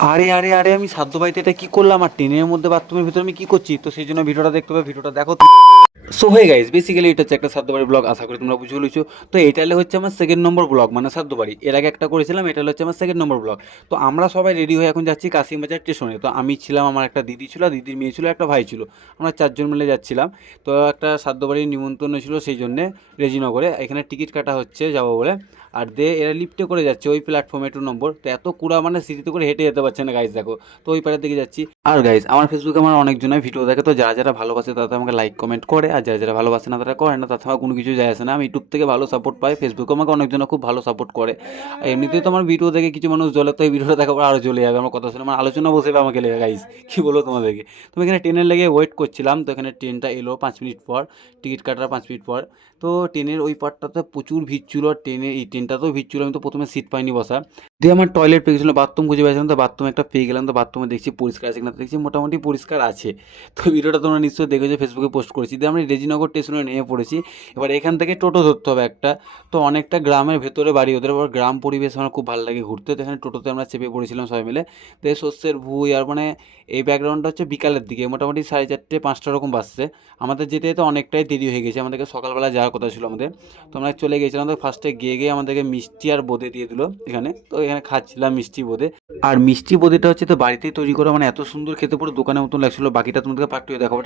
আরে আরে আরে আমি সাধ্য বাড়িতে এটা কি করলাম, আর ট্রেনের মধ্যে বাথরুমের ভিতরে আমি কি করছি? তো সেই জন্য ভিডিওটা দেখতে হবে, ভিডিওটা দেখো। সো হে গাইস, বেসিক্যালি এটা হচ্ছে একটা সাধ্যবাড়ি ব্লগ, আশা করি তোমরা বুঝে লইছো। তো এটা হচ্ছে আমার সেকেন্ড নম্বর ব্লগ, মানে সাধ্যবাড়ি। এর আগে একটা করেছিলাম, এটা হচ্ছে আমার সেকেন্ড নম্বর ব্লগ। তো আমরা সবাই রেডি হয়ে এখন যাচ্ছি কাশিমবাজার স্টেশনে। তো আমি ছিলাম, আমার একটা দিদি ছিল, দিদির মেয়ে ছিল, একটা ভাই ছিল, আমরা চারজন মিলে যাচ্ছিলাম। তো একটা সাধ্যবাড়ির নিমন্ত্রণ ছিল, সেই জন্যে রেজিনগরে এখানে টিকিট কাটা হচ্ছে যাবো বলে। আর এরা লিফটে করে যাচ্ছে ওই প্ল্যাটফর্মে 2 নম্বর। তো এত কুড়া, মানে সিটিতে করে হেঁটে যেতে পারছে না গাইস, দেখো। তো ওই পাড়ের দিকে যাচ্ছি। আর গাইস, আমার ফেসবুকে আমার অনেকজনের ভিডিও দেখে, তো যারা যারা ভালোবাসে তারা তো আমাকে লাইক কমেন্ট করে, আর যারা যারা ভালোবাসে না তারা করে না, তাতে আমার কোনো কিছু যায় আসে না। আমি ইউটিউব থেকে ভালো সাপোর্ট পাই, ফেসবুকে আমাকে অনেকজন খুব ভালো সাপোর্ট করে। আর এমনিতেই তো আমার ভিডিও দেখে কিছু মানুষ জ্বলে, তো এই ভিডিওটা দেখার পর আরও জ্বলে যাবে, আমার কথা শুনে আমার আলোচনা বসে যাবে আমাকে লেগে। গাইস কী বলো তোমাদেরকে, তুমি এখানে ট্রেনের লেগে ওয়েট করছিলাম। তো এখানে ট্রেনটা এলো 5 মিনিট পর, টিকিট কাটার 5 মিনিট পর। তো ট্রেনের ওই পার্টটাতে প্রচুর ভিড় ছিল, আর ট্রেনের এই ট্রেনটাতেও ভিড় ছিল। আমি তো প্রথমে সিট পাইনি বসা, দিয়ে আমার টয়লেট পেয়ে গেছিলো, বাথরুম খুঁজে পেয়েছিলাম। তো বাথরুম একটা পেয়ে গেলাম, তো বাথরুমে দেখছি পরিষ্কার আছে কিনা, তো দেখছি মোটামুটি পরিষ্কার আছে। তো ভিডিওটা তোমরা নিশ্চয়ই দেখেছো, ফেসবুকে পোস্ট করেছি। দিয়ে আমরা রেজিনগর স্টেশনে নেমে পড়েছি। এবার এখান থেকে টোটো ধরতে হবে একটা। তো অনেকটা গ্রামের ভেতরে বাড়ি ওদের, আবার গ্রাম পরিবেশ আমার খুব ভালো লাগে ঘুরতে। তো এখানে টোটোতে আমরা চেপে পড়েছিলাম সবাই মিলে। তো এই শস্যের ভুঁই, আর মানে এই ব্যাকগ্রাউন্ডটা হচ্ছে বিকালের দিকে, মোটামুটি 4:30 5টা রকম বাজছে। আমাদের যেতে যেতে অনেকটাই দেরি হয়ে গেছে, আমাদেরকে সকালবেলা যাওয়ার কথা ছিল আমাদের। তো আমরা চলে গেছিলাম। তো ফার্স্টে গিয়ে গিয়ে আমাদেরকে মিষ্টি আর বোঁদে দিয়ে দিল এখানে। তো এখানে খাচ্ছিলাম মিষ্টি বোঁদে। আর মিষ্টি বোঁদেটা হচ্ছে তো বাড়িতেই তৈরি করা, মানে এত সুন্দর খেতে, পুরো দোকানের মতন লাগছিলো। বাকিটা তোমাদেরকে পার্ট টুয়ে দেখাবো।